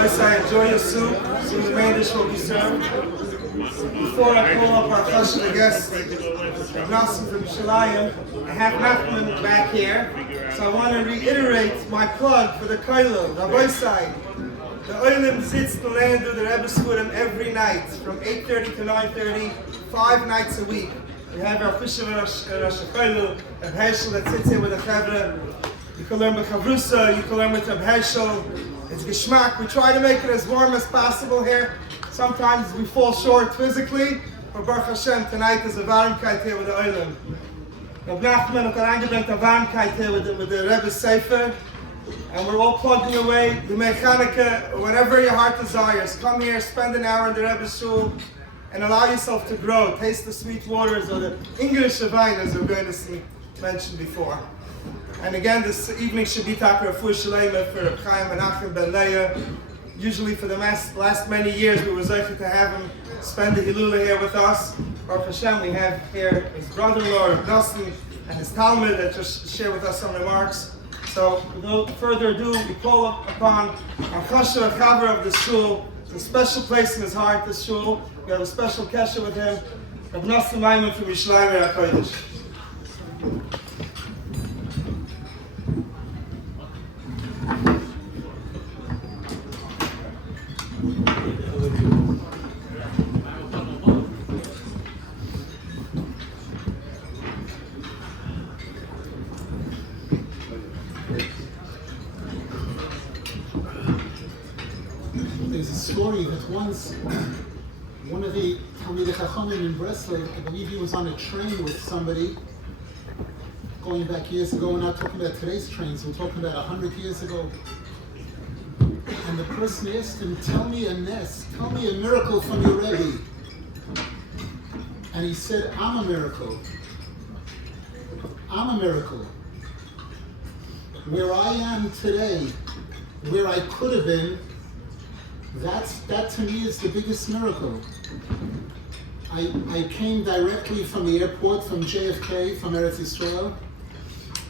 Vayechi, enjoy your soup. Soon the main dish will be served. Before I call up our special guest, Nassan from Shalayim, I have Nachman back here. So I want to reiterate my plug for the Koilel, the Vayechi. The Oilim sits to land do the Rebbe's Schurim every night from 8:30 to 9:30, 5 nights a week. We have our official Rosh Koilel, Reb Hershel, that sits here with the Chevra. You can learn with Chavrusa, you can learn with Reb Hershel. It's Geschmack. We try to make it as warm as possible here. Sometimes we fall short physically, but Baruch Hashem, tonight is a Warmkeit here with the Oilim. Reb Nachman hat angebringt a Warmkeit here with the Rebbe's Sefer. And we're all plugging away, the mechanica, whatever your heart desires. Come here, spend an hour in the Rebbe's Shul, and allow yourself to grow. Taste the sweet waters or the English wine, as we're going to see mentioned before. And again, this evening should be Taka Refuah Shalema for Reb Chaim Menachem Ben Leah. Usually for the last many years, we were zeichet to have him spend the Hilula here with us. Baruch Hashem, we have here his brother-in-law, Nosson, and his Talmud that just share with us some remarks. So, without further ado, we call upon our Chasher Chaver of the Shul. It's a special place in his heart, this Shul. We have a special kesher with him. Reb Nosson Maimon from Yerushalayim HaKodesh. There's a story that once one of the Talmidei Chachamim in Breslov, I believe he was on a train with somebody going back years ago. We're not talking about today's trains, we're talking about 100 years ago. And the person asked him, tell me a miracle from your Rebbe. And he said, I'm a miracle. I'm a miracle. Where I am today, where I could have been, that to me is the biggest miracle. I came directly from the airport, from JFK, from Eretz Yisrael.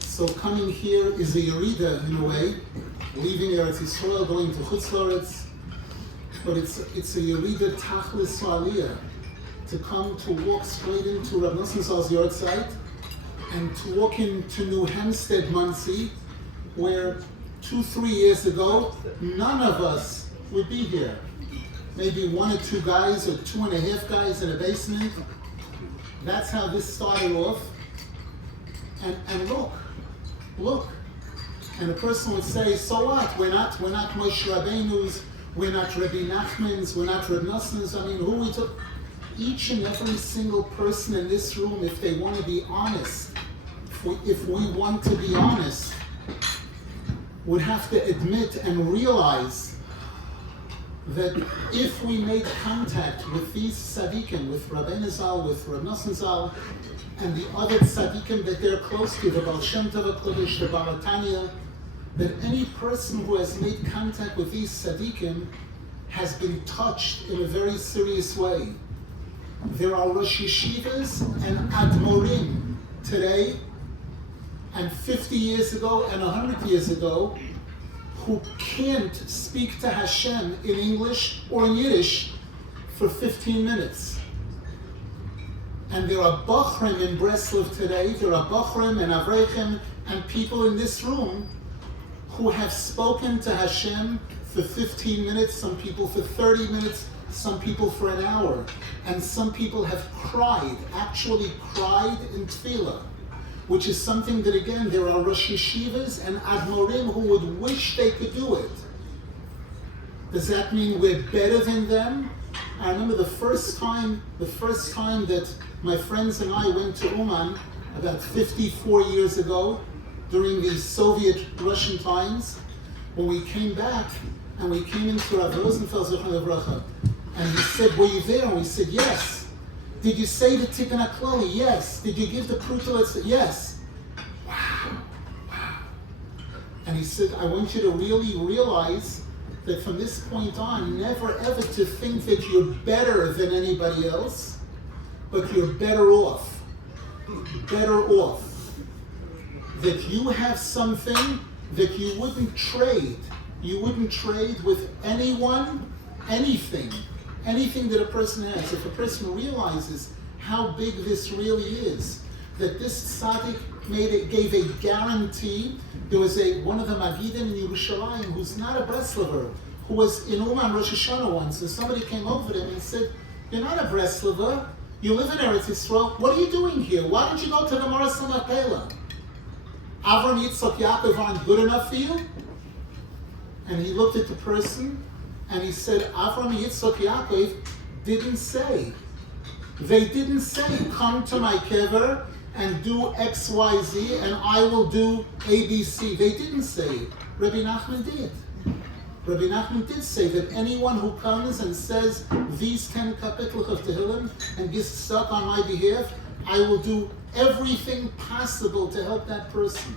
So coming here is a yerida in a way, leaving Eretz Yisrael, going to Chutz La'aretz. But it's a yerida tachlis aliyah, to come to walk straight into Rav Nosson Zal's yard site and to walk into New Hempstead, Muncie, where 2-3 years ago, none of us would be here. Maybe 1 or 2 guys or 2.5 guys in a basement. That's how this started off. And look. And a person would say, so what? We're not Moshe Rabbeinu's, we're not Rabbi Nachman's, we're not Reb Nosson's. I mean, who we took? Each and every single person in this room, if they want to be honest, if we want to be honest, would have to admit and realize that if we made contact with these tzaddikim, with Rabbeinu Zal, with Reb Nosson Zal, and the other tzaddikim that they're close to, the Baal Shem Tov HaKodesh, the Baal Tanya, that any person who has made contact with these tzaddikim has been touched in a very serious way. There are Rosh Yeshivas and Admorim today, and 50 years ago and 100 years ago, who can't speak to Hashem in English or in Yiddish for 15 minutes. And there are Bachrim in Breslov today, there are Bachrim and Avreichim and people in this room who have spoken to Hashem for 15 minutes, some people for 30 minutes, some people for an hour. And some people have actually cried in tefillah, which is something that, again, there are Rosh Yeshivas and Admorim who would wish they could do it. Does that mean we're better than them? I remember the first time that my friends and I went to Uman about 54 years ago, during the Soviet-Russian times, when we came back and we came into Rav Rosenfeld Zichrono Livracha, and he said, were you there? And we said, yes. Did you say the Tikkun HaKlali? Yes. Did you give the Prutelet? Yes. Wow. And he said, I want you to really realize that from this point on, never ever to think that you're better than anybody else, but you're better off. Better off. That you have something that you wouldn't trade You wouldn't trade with anyone, anything that a person has. If a person realizes how big this really is, that this tzaddik gave a guarantee. There was one of the Magidim in Yerushalayim who's not a Breslover, who was in Uman Rosh Hashanah once, and somebody came over to him and said, "You're not a Breslover. You live in Eretz Yisrael. What are you doing here? Why don't you go to the Maras Makela? Avram, Yitzchak, Yaakov aren't good enough for you?" And he looked at the person and he said, "Avram, Yitzchak, Yaakov didn't say. They didn't say, come to my kever and do X, Y, Z, and I will do A, B, C. They didn't say it. Rabbi Nachman did. Rabbi Nachman did say that anyone who comes and says these 10 kapitals of Tehillim and gets stuck on my behalf, I will do everything possible to help that person.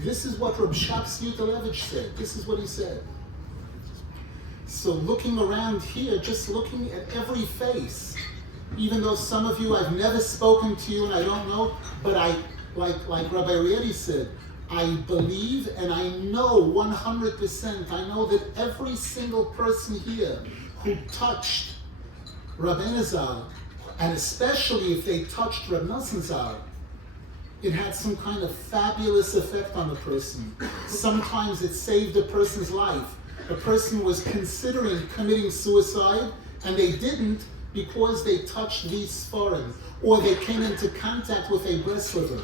This is what Reb Shaps Yutalevich said. This is what he said. So looking around here, just looking at every face, even though some of you I've never spoken to you and I don't know, but I, like Rabbi Vayechi said, I believe and I know 100%, I know that every single person here who touched Rabbeinu Zal, and especially if they touched Reb Nosson Zal, it had some kind of fabulous effect on the person. Sometimes it saved a person's life. A person was considering committing suicide and they didn't because they touched these Sforim, or they came into contact with a Breslover,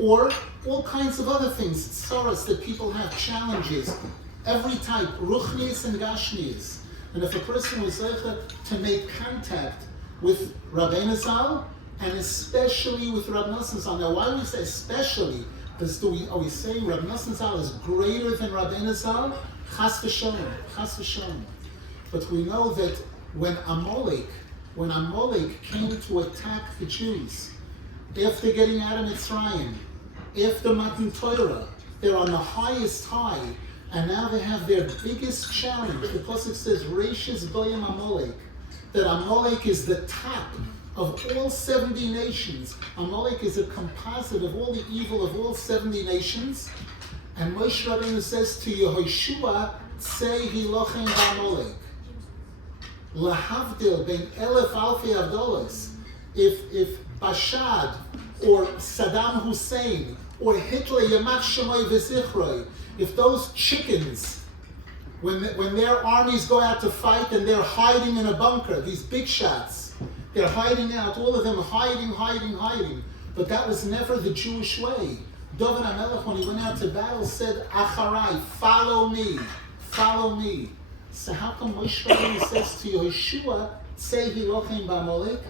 or all kinds of other things, tsaras that people have, challenges, every type, ruchnius and gashnius. And if a person was zeicha to make contact with Rabbeinu Zal, and especially with Reb Nosson Zal. Now, why do we say especially? Because are we saying Reb Nosson Zal is greater than Rabbeinu Zal? Chas v'sholem, chas v'sholem. But we know that when Amalek came to attack the Jews, after getting out of Mitzrayim, after Matan Torah, they're on the highest high, and now they have their biggest challenge. The Pasuk says, Reishis Goyim Amalek, that Amalek is the top of all 70 nations. Amalek is a composite of all the evil of all 70 nations. And Moshe Rabbeinu says to Yehoshua, Tzei hilochem b'Amalek. Lahavdil ben elef alfi avdolos. If Bashad or Saddam Hussein or Hitler, Yamach Shemoy v'Zichroi, if those chickens, when their armies go out to fight and they're hiding in a bunker, these big shots, they're hiding out, all of them hiding. But that was never the Jewish way. David HaMelech, when he went out to battle, said, Acharai, follow me. So how come Moshe Rabbeinu says to Yehoshua, Tzei hilochem b'Amalek?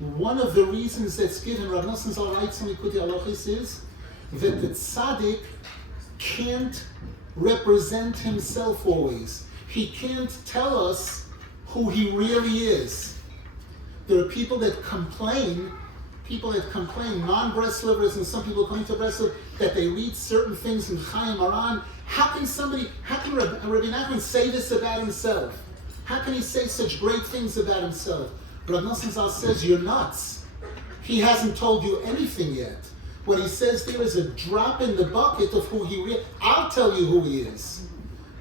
One of the reasons that's given, Rav Nosson Zal writes in Likutei Halachos, is that the tzaddik can't represent himself always. He can't tell us who he really is. There are people that complain, non-Breslovers and some people coming to Breslov, that they read certain things in Chaim Aran. How can Rabbi Nachman say this about himself? How can he say such great things about himself? Rav Nosson Zal says, you're nuts. He hasn't told you anything yet. What he says there is a drop in the bucket of who he really, I'll tell you who he is.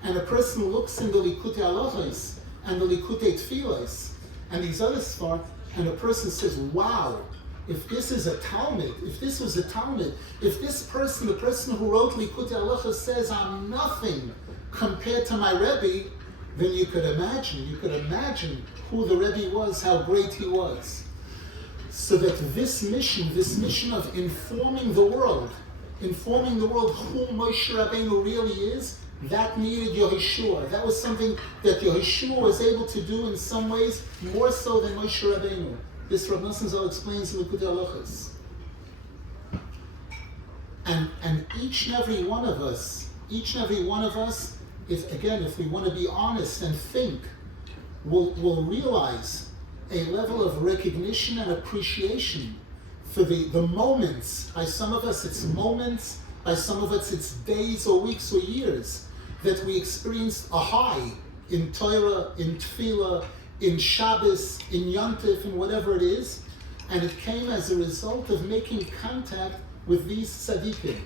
And a person looks in the Likutei Halachos and the Likutei Tfilos and these other sfar, and a person says, wow, if this is a Talmud, if this was a Talmud, if this person, the person who wrote Likutei Halachos says I'm nothing compared to my Rebbe, then you could imagine who the Rebbe was, how great he was. So that this mission of informing the world who Moshe Rabbeinu really is, that needed Yehoshua. That was something that Yehoshua was able to do in some ways, more so than Moshe Rabbeinu. This Rav Nosson Zal explains in Likutei Halachos. And each and every one of us, if we want to be honest and think, will realize a level of recognition and appreciation for the moments. By some of us it's moments, by some of us it's days or weeks or years that we experienced a high in Torah, in Tefillah, in Shabbos, in Yontif, in whatever it is, and it came as a result of making contact with these tzaddikim.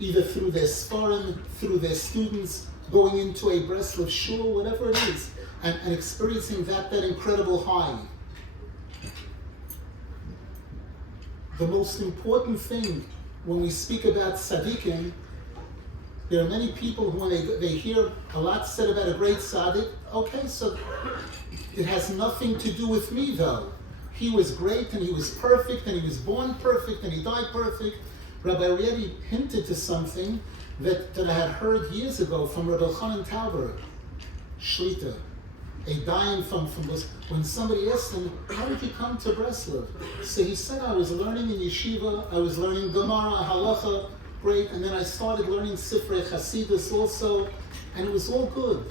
either through their sfarim, through their students, going into a Breslov shul, whatever it is, and experiencing that incredible high. The most important thing when we speak about tzaddikim, there are many people who, when they hear a lot said about a great tzaddik, okay, so it has nothing to do with me though. He was great and he was perfect and he was born perfect and he died perfect. Rabbi Vayechi hinted to something that I had heard years ago from Rabbi Chanan Tauber, Shlita, a dying from when somebody asked him, how did you come to Breslov? So he said, I was learning in yeshiva, I was learning Gemara, Halacha, great, and then I started learning Sifrei Chasidus also, and it was all good.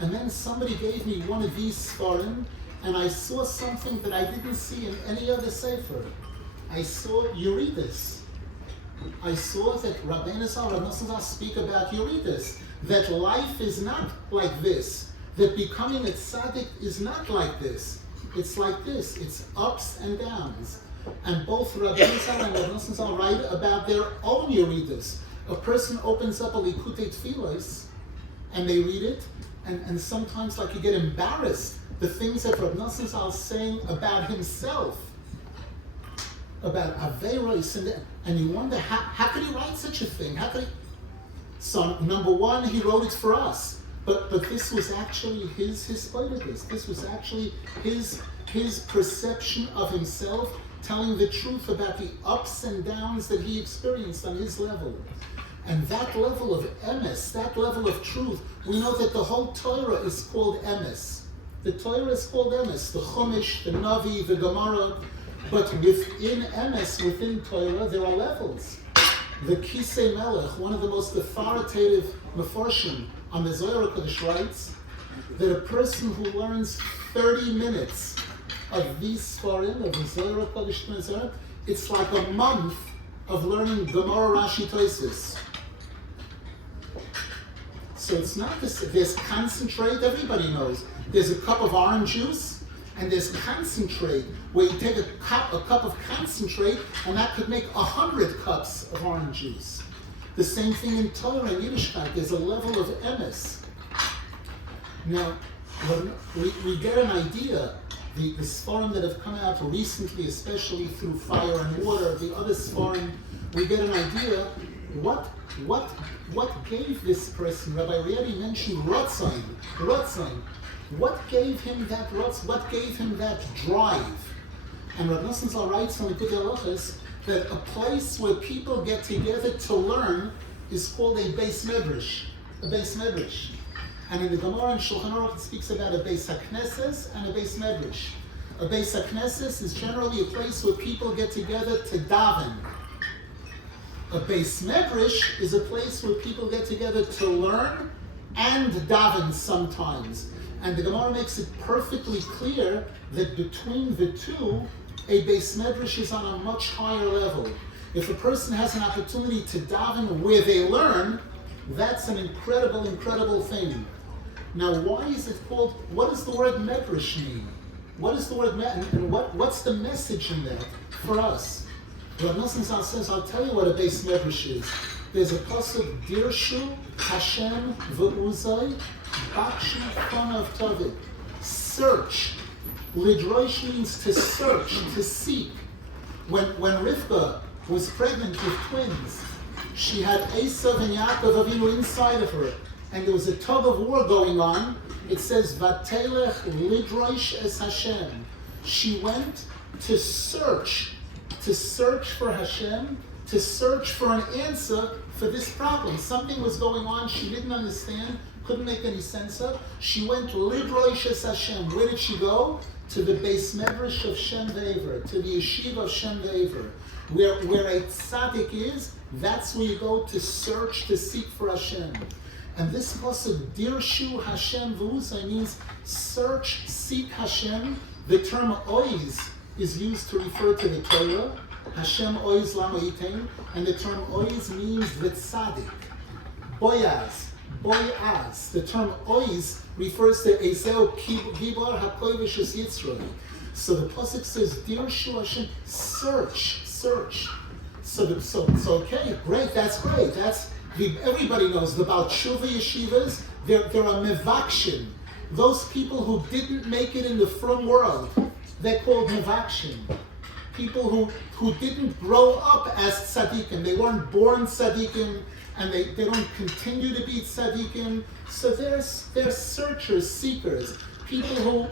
And then somebody gave me one of these Sfarim, and I saw something that I didn't see in any other Sefer. I saw Eurydice. I saw that Rabbeinu Zal, Rav Nosson Zal speak about Eurydice, that life is not like this, that becoming a tzaddik is not like this. It's like this. It's ups and downs. And both Rabbeinu Zal and Rav Nosson Zal write about their own Eurydice. A person opens up a Likutei Tfilos, and they read it, and sometimes like you get embarrassed, the things that Rav Nosson Zal is saying about himself, about Averos, and you wonder, how could he write such a thing? How could he? So number one, he wrote it for us. But this was actually his hisbodedus. This was actually his perception of himself, telling the truth about the ups and downs that he experienced on his level. And that level of emes, that level of truth, we know that the whole Torah is called emes. The Torah is called emes, the Chumash, the Navi, the Gemara. But within emes, within Torah, there are levels. The Kisei Melech, one of the most authoritative mefarshim on the Zohar Kodesh, writes that a person who learns 30 minutes of these Sfarim, of the Zohar Kodesh, it's like a month of learning Gemara, Rashi, Tosfos. So it's not this, there's concentrate, everybody knows. There's a cup of orange juice, and there's concentrate, where you take a cup of concentrate, and that could make 100 cups of orange juice. The same thing in Torah and Yiddishkeit. There's a level of emes. Now, we get an idea. The Sfarim that have come out recently, especially through Fire and Water, the other Sfarim, we get an idea what gave this person. Rabbi Vayechi mentioned Ratzon. What gave him that Ratzon? What gave him that drive? And Rav Nosson Zal writes from the Likutei Halachos that a place where people get together to learn is called a Beis Medrash. A Beis Medrash. And in the Gemara and Shulchan Aruch it speaks about a Beis HaKnesses and a Beis Medrash. A Beis HaKnesses is generally a place where people get together to daven. A Beis Medrash is a place where people get together to learn and daven sometimes. And the Gemara makes it perfectly clear that between the two, a Beis Medrash is on a much higher level. If a person has an opportunity to daven where they learn, that's an incredible, incredible thing. Now, why is it called, what does the word Medrash mean? What is the word Medrash, and what's the message in that for us? Rav Nosson Zal says, I'll tell you what a Beis Medrash is. There's a pasuk, Dirshu Hashem v'uzay, Bakshu Fanav Tavid. Search. Lidrosh means to search, to seek. When Rivka was pregnant with twins, she had Esav and Yaakov Avinu inside of her, and there was a tug of war going on. It says, Vatelech lidrosh es Hashem. She went to search for Hashem, to search for an answer for this problem. Something was going on she didn't understand, couldn't make any sense of. She went lidrosh es Hashem. Where did she go? To the Beis Medrash of Shem Ve'ever, to the Yeshiva of Shem Ve'ever. Where a tzaddik is, that's where you go to search, to seek for Hashem. And this pasuk, Dirshu Hashem v'uzay, means search, seek Hashem. The term oiz is used to refer to the Torah. Hashem oiz lama yitain. And the term oiz means the tzaddik. Boyaz. The term oiz refers to Ezeu Gibar HaKoivishus Yitzray. So the pasuk says, Dirshu Hashem, search. Okay, great, that's great. Everybody knows about Tshuva yeshivas. They're a mevakshin. Those people who didn't make it in the frum world, they're called mevakshin. People who didn't grow up as tzaddikim. They weren't born tzaddikim, and they don't continue to be tzaddikim. So they're searchers, seekers. People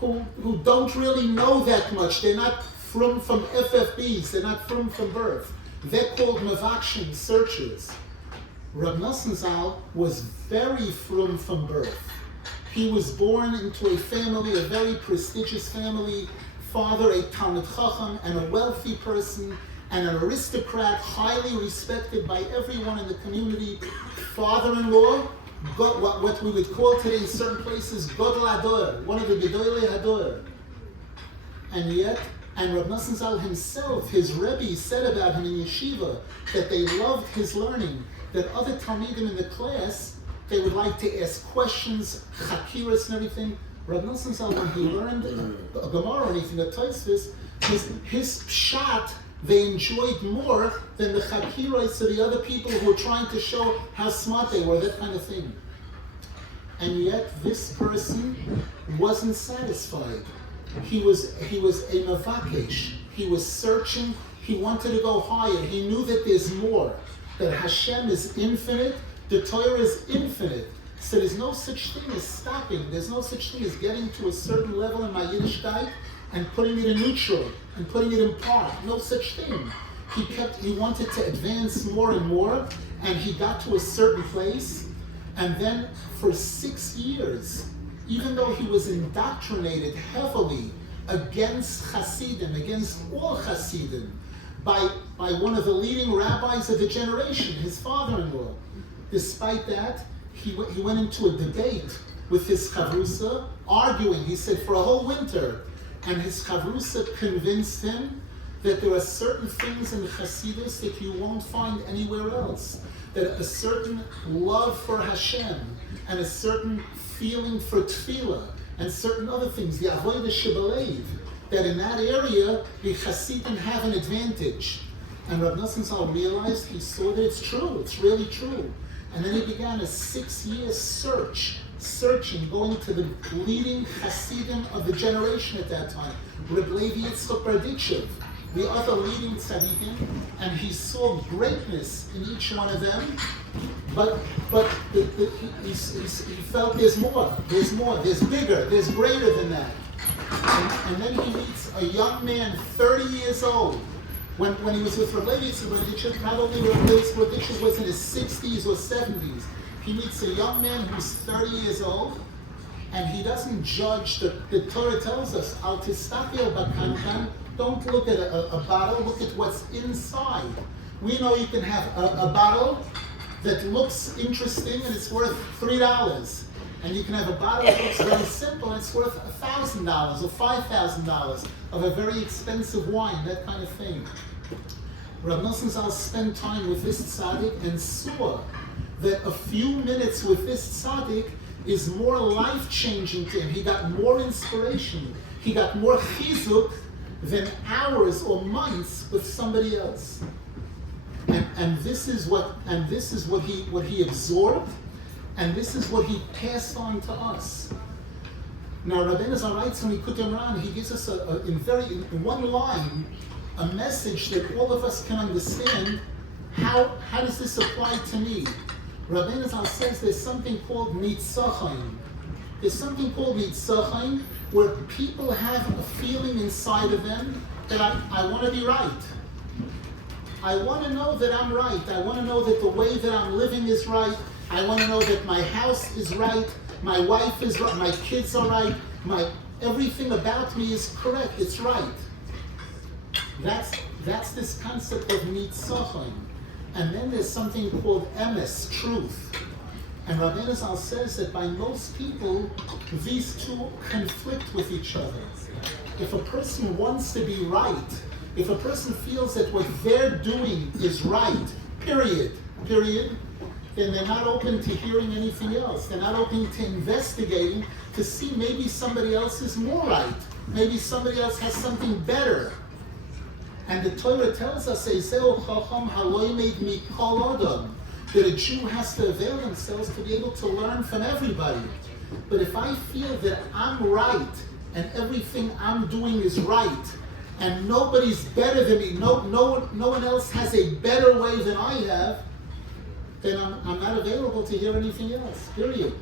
who don't really know that much. They're not from FFBs. They're not from birth. They're called mevakshin, searchers. Rab Nosson Zal was very from birth. He was born into a family, a very prestigious family. Father, a Talmid Chacham, and a wealthy person, and an aristocrat, highly respected by everyone in the community. Father-in-law, what we would call today in certain places, Godel Hador, one of the Gedolei Hador. And Rab Nosson Zal himself, his Rebbe, said about him in yeshiva that they loved his learning, that other Talmidim in the class, they would like to ask questions, chakiras and everything. Rab Nosson Zal, when he learned a Gemara or anything, a Teves, his pshat, they enjoyed more than the chakiras of the other people who were trying to show how smart they were, that kind of thing. And yet this person wasn't satisfied. He was a mavakesh. He was searching. He wanted to go higher. He knew that there's more. That Hashem is infinite. The Torah is infinite. So there's no such thing as stopping. There's no such thing as getting to a certain level in my Yiddishkeit and putting it in neutral and putting it in park. No such thing. He wanted to advance more and more, and he got to a certain place, and then for 6 years, even though he was indoctrinated heavily against Hasidim, against all Hasidim, by one of the leading rabbis of the generation, his father-in-law. Despite that, he went into a debate with his chavrusa, arguing, he said, for a whole winter. And his chavrusa convinced him that there are certain things in Hasidus that you won't find anywhere else. That a certain love for Hashem, and a certain feeling for tefillah, and certain other things, the avodah shebalev, that in that area, the Hasidim have an advantage. And Rab Nosson Zal realized, he saw that it's true, it's really true. And then he began a 6-year searching, going to the leading Hasidim of the generation at that time, Reb Levi Yitzchak Berditchev, the other leading tzaddikim, and he saw greatness in each one of them, but he felt there's more, there's bigger, there's greater than that. And then he meets a young man, 30 years old. When he was with Reb Levi Yitzchak Berditchev, probably Reb Levi Yitzchak Berditchev was in his 60s or 70s. He meets a young man who's 30 years old, and he doesn't judge. The Torah tells us, Al tistakel b'kankan, don't look at a bottle, look at what's inside. We know you can have a bottle that looks interesting and it's worth $3. And you can have a bottle that looks very simple and it's worth $1,000 or $5,000 of a very expensive wine, that kind of thing. Rab Nosson Zal spent time with this tzaddik and saw that a few minutes with this tzaddik is more life-changing to him. He got more inspiration. He got more chizuk than hours or months with somebody else. And this is what he absorbed, and this is what he passed on to us. Now Rabbeinu Zal writes in Likutei Moharan, he gives us in one line a message that all of us can understand. How does this apply to me? Rabbeinu Zal says there's something called nitzachon. There's something called nitzachon where people have a feeling inside of them that I want to be right. I want to know that I'm right. I want to know that the way that I'm living is right. I want to know that my house is right. My wife is right. My kids are right. Everything about me is correct. It's right. That's this concept of nitzachon. And then there's something called emes, truth. And Rabbeinu Zal says that by most people, these two conflict with each other. If a person wants to be right, if a person feels that what they're doing is right, period, then they're not open to hearing anything else. They're not open to investigating to see maybe somebody else is more right. Maybe somebody else has something better. And the Torah tells us, "Eizeu chacham haloi made mikol adam," that a Jew has to avail themselves to be able to learn from everybody. But if I feel that I'm right and everything I'm doing is right, and nobody's better than me, no one else has a better way than I have, then I'm not available to hear anything else, period.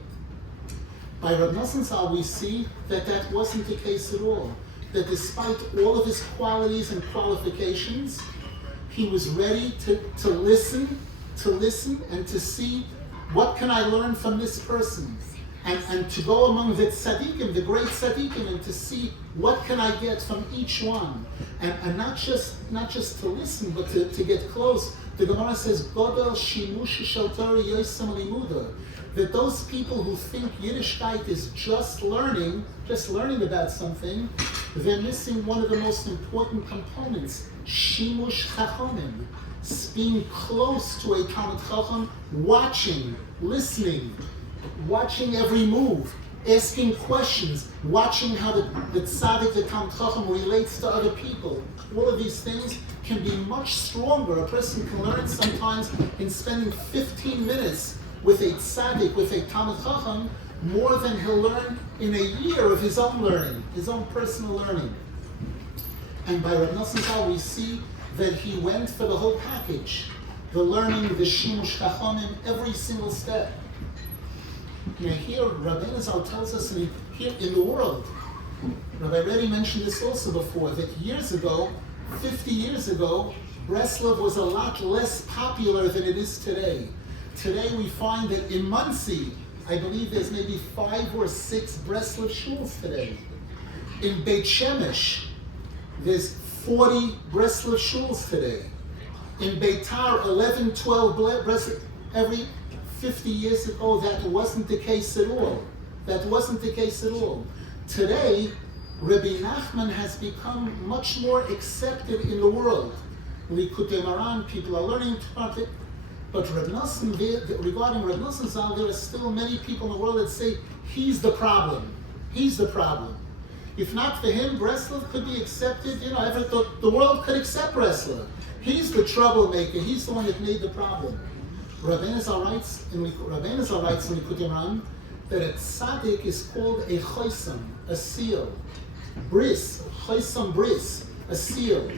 By Rav Nosson Zal, we see that that wasn't the case at all. That despite all of his qualities and qualifications, he was ready to listen and to see what can I learn from this person. And to go among the tzaddikim, the great tzaddikim, and to see what can I get from each one. And not just to listen, but to get close. The Gemara says, Godel shimush shel Torah yosem limuda. That those people who think Yiddishkeit is just learning about something, they're missing one of the most important components, shimush chachamim, being close to a Talmid Chacham, watching, listening, watching every move, asking questions, watching how the tzaddik, the Talmid Chacham, relates to other people. All of these things can be much stronger. A person can learn sometimes in spending 15 minutes with a tzaddik, with a Talmid Chacham, more than he'll learn in a year of his own learning, his own personal learning. And by Rav Nosson Zal, we see that he went for the whole package, the learning, the shimush chachamim, every single step. Now here, Rabbeinu Zal tells us here in the world, Rabbi Reddy mentioned this also before, that years ago, 50 years ago, Breslov was a lot less popular than it is today. Today we find that in Muncie, I believe there's maybe 5 or 6 Breslov shuls today. In Beit Shemesh, there's 40 Breslov shuls today. In Beitar, 11, 12 Breslov. Every 50 years ago, that wasn't the case at all. That wasn't the case at all. Today, Rabbi Nachman has become much more accepted in the world. Likutei Moharan, people are learning about it. But regarding Rav Nosson Zal, there are still many people in the world that say he's the problem. He's the problem. If not for him, Breslov could be accepted. The world could accept Breslov. He's the troublemaker. He's the one that made the problem. Rabbeinu Zal writes in Likutei Moharan that a tzaddik is called a choisam, a seal. Bris, choisam bris, a seal.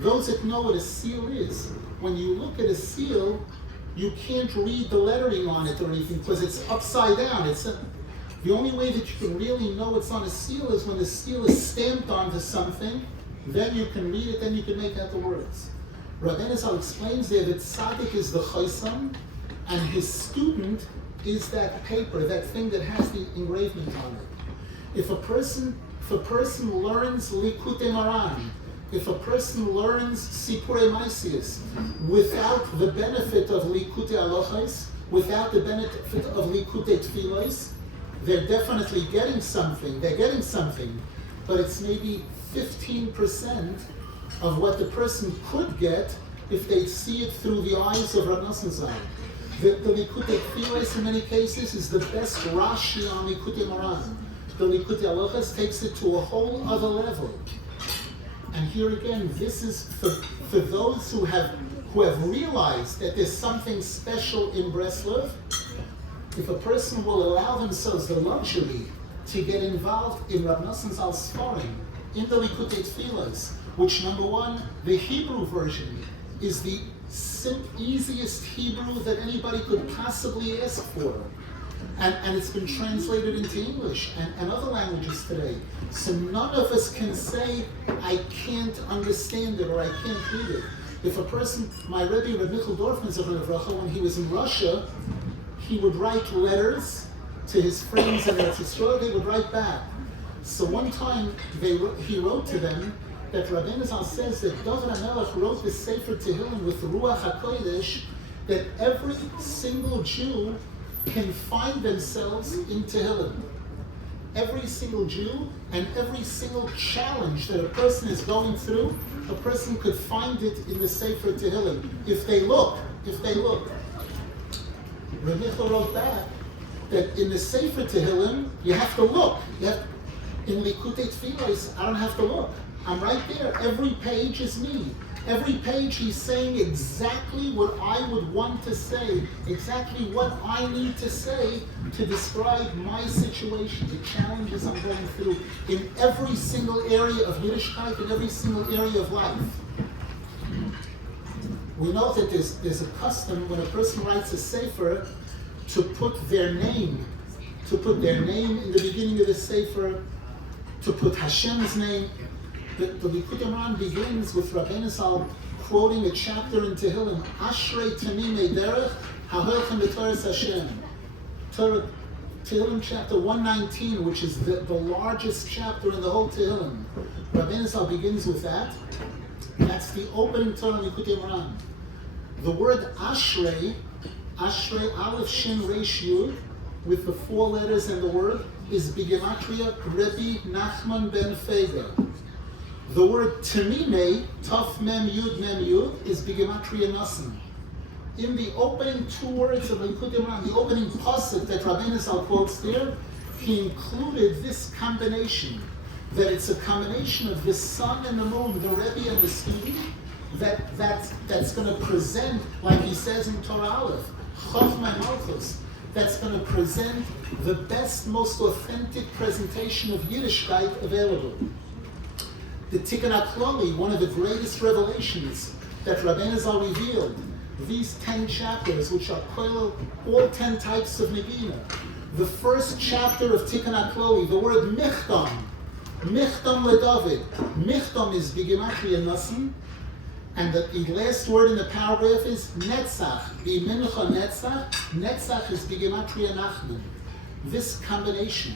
Those that know what a seal is, when you look at a seal, you can't read the lettering on it or anything because it's upside down. The only way that you can really know it's on a seal is when the seal is stamped onto something. Then you can read it, then you can make out the words. Rabbeinu Zal explains there that tzaddik is the choisam, and his student is that paper, that thing that has the engravement on it. If a person learns Likutei Moharan, if a person learns Sipurei Maisius without the benefit of Likutei Halachos, without the benefit of Likutei Tfilos, they're definitely getting something. They're getting something, but it's maybe 15% of what the person could get if they see it through the eyes of Rav Nosson Zal. The Likutei Tfilos in many cases is the best Rashi on Likutei Moharan. The Likutei Halachos takes it to a whole other level. And here again, this is for those who have realized that there's something special in Breslov. If a person will allow themselves the luxury to get involved in Rav Nosson Zal's Sfarim, in the Likutei Tfilos, which number one, the Hebrew version is the easiest Hebrew that anybody could possibly ask for. And it's been translated into English and other languages today. So none of us can say, I can't understand it or I can't read it. If a person, my Rebbe, Reb Michal Dorfman, when he was in Russia, he would write letters to his friends in Eretz Yisrael, they would write back. So one time he wrote to them that Rabbeinu Zal says that David HaMelech wrote this Sefer Tehillim with Ruach HaKodesh, that every single Jew can find themselves in Tehillim. Every single Jew and every single challenge that a person is going through, a person could find it in the Sefer Tehillim. If they look. Reb Michal wrote back that in the Sefer Tehillim, you have to look. In Likutei Tfilos, I don't have to look. I'm right there. Every page is me. Every page he's saying exactly what I would want to say, exactly what I need to say to describe my situation, the challenges I'm going through in every single area of Yiddishkeit, in every single area of life. We know that there's a custom when a person writes a sefer to put their name in the beginning of the sefer, to put Hashem's name. The Likutei Moharan begins with Rabbeinu Zal quoting a chapter in Tehillim, Ashrei Tamimei Derech Ha'holchem B'Toras Hashem. Tehillim chapter 119, which is the largest chapter in the whole Tehillim. Rabbeinu Zal begins with that. That's the opening Torah in Likutei Moharan. The word Ashrei, Aleph Shin Reish Yud, with the 4 letters and the word, is B'gematria Rebbe Nachman ben Fega. The word Temine, Taf Mem Yud, is B'gematria Nassan. In the opening 2 words of Likutei Moharan, the opening pasuk that Rabbeinu Zal quotes there, he included this combination, that it's a combination of the sun and the moon, the Rebbe and the student, that's going to present, like he says in Torah Aleph, Chochmah Malchus, that's going to present the best, most authentic presentation of Yiddishkeit available. The Tikkun HaKlali, one of the greatest revelations that Rabbeinu Zal revealed, these 10 chapters, which are all 10 types of Negina. The first chapter of Tikkun HaKlali, the word Michtam LeDavid. Michtam is B'gematria Nassan, and the last word in the paragraph is Netzach. B'mincha Netzach. Netzach is B'gematria Nachman. This combination,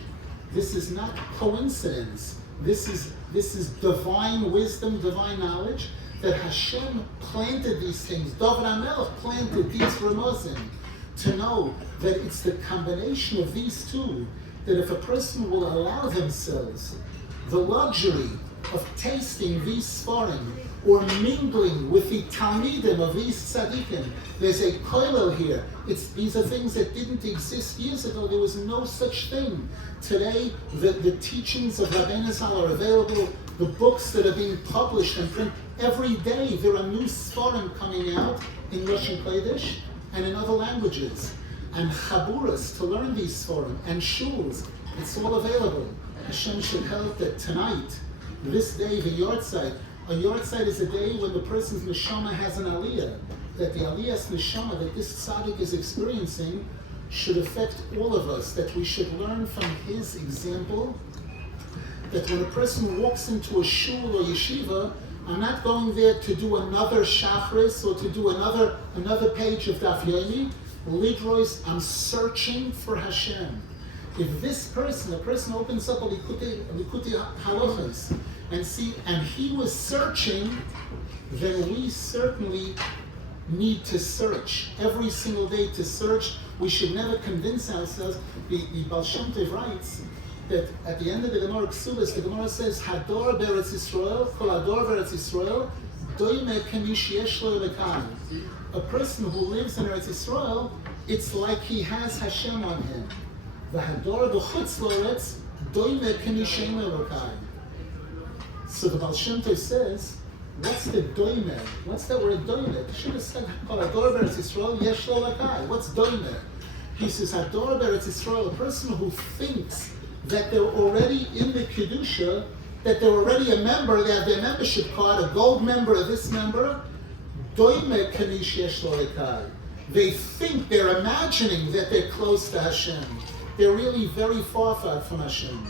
this is not coincidence. This is divine wisdom, divine knowledge, that Hashem planted these things. David HaMelech planted these remozim to know that it's the combination of these two, that if a person will allow themselves the luxury of tasting these Sfarim, or mingling with the Talmidim of these Tzaddikim. There's a koilel here. These are things that didn't exist years ago. There was no such thing. Today, the teachings of Rabbeinu Zal are available. The books that are being published and printed every day, there are new Sfarim coming out in Russian Kodesh and in other languages. And chaburas to learn these Sfarim, and shuls. It's all available. Hashem should help that tonight, this day, the Yortzeit. A Yortzeit is a day when the person's neshama has an aliyah. That the aliyah's neshama that this tzaddik is experiencing should affect all of us. That we should learn from his example. That when a person walks into a shul or yeshiva, I'm not going there to do another shachris or to do another page of daf yomi. Lidrois, I'm searching for Hashem. If this person, a person opens up a Likutei Halachos and he was searching, then we certainly need to search every single day to search. We should never convince ourselves. The Baal Shem Tov writes that at the end of the Gemara Ksubas, the Gemara says, Hador be'eretz Yisrael, kol hador be'eretz Yisrael, doime kemish yesh lo Elokai. A person who lives in Eretz Yisrael, it's like he has Hashem on him. The Hador b'chutz loretz, doime kemish ein Elokai. So the Baal Shem Tov says, what's the doime? What's that word doime? He should have said, kol hador be'eretz Yisrael, yesh lo Elokai. What's doime? He says, Hador be'eretz Yisrael, a person who thinks that they're already in the Kedusha, that they're already a member, they have their membership card, a gold member, or this member, doime kanish yesh lo Elokai. They think, they're imagining that they're close to Hashem. They're really very far from Hashem.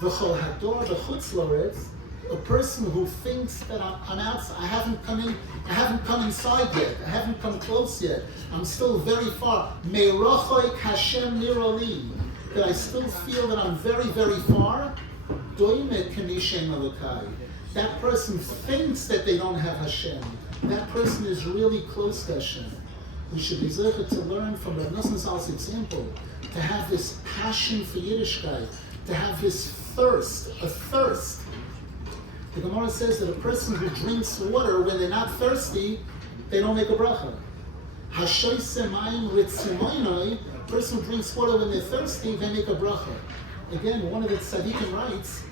V'chol hador b'chutz loretz, a person who thinks that I'm outside, I haven't come inside yet, I haven't come close yet, I'm still very far. Me'rochoik Hashem nirali, that I still feel that I'm very, very far. Doime kanish ein Elokai. That person thinks that they don't have Hashem. That person is really close to Hashem. We should be zeichet to learn from Rav Nosson Zal's example, to have this passion for Yiddishkeit, to have this thirst, a thirst. The Gemara says that a person who drinks water when they're not thirsty, they don't make a bracha. Hashoyse mayim ritzimoinoi, a person who drinks water when they're thirsty, they make a bracha. Again, one of the tzaddikim writes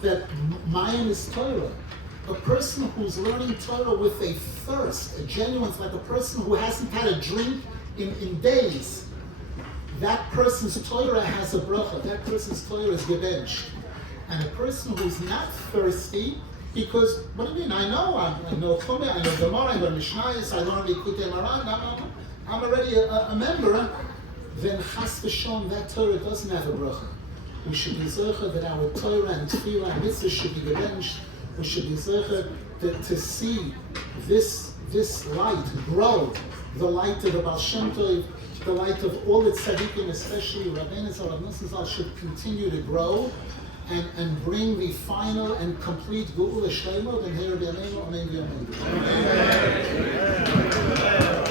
that mayim is Torah. a person who's learning Torah with a thirst, a genuine, like a person who hasn't had a drink in days. That person's Torah has a bracha. That person's Torah is gebenched. And a person who's not thirsty, because what do you mean? I know Chumash, I know Gemara, I know Mishnayos, I learned Likutei Moharan, I'm already a member. Then chas v'shon, that Torah doesn't have a bracha. We should be zecher that our Torah and Tefillah and Mitzvah should be gebenched. We should be zecher to see this light grow, the light of the Baal Shem Tov, the light of all the tzaddikim, especially Rabbeinu Zal, Rav Nosson Zal, should continue to grow and bring the final and complete Geula Shleimah and Her B'Yameinu Amen V'Amen.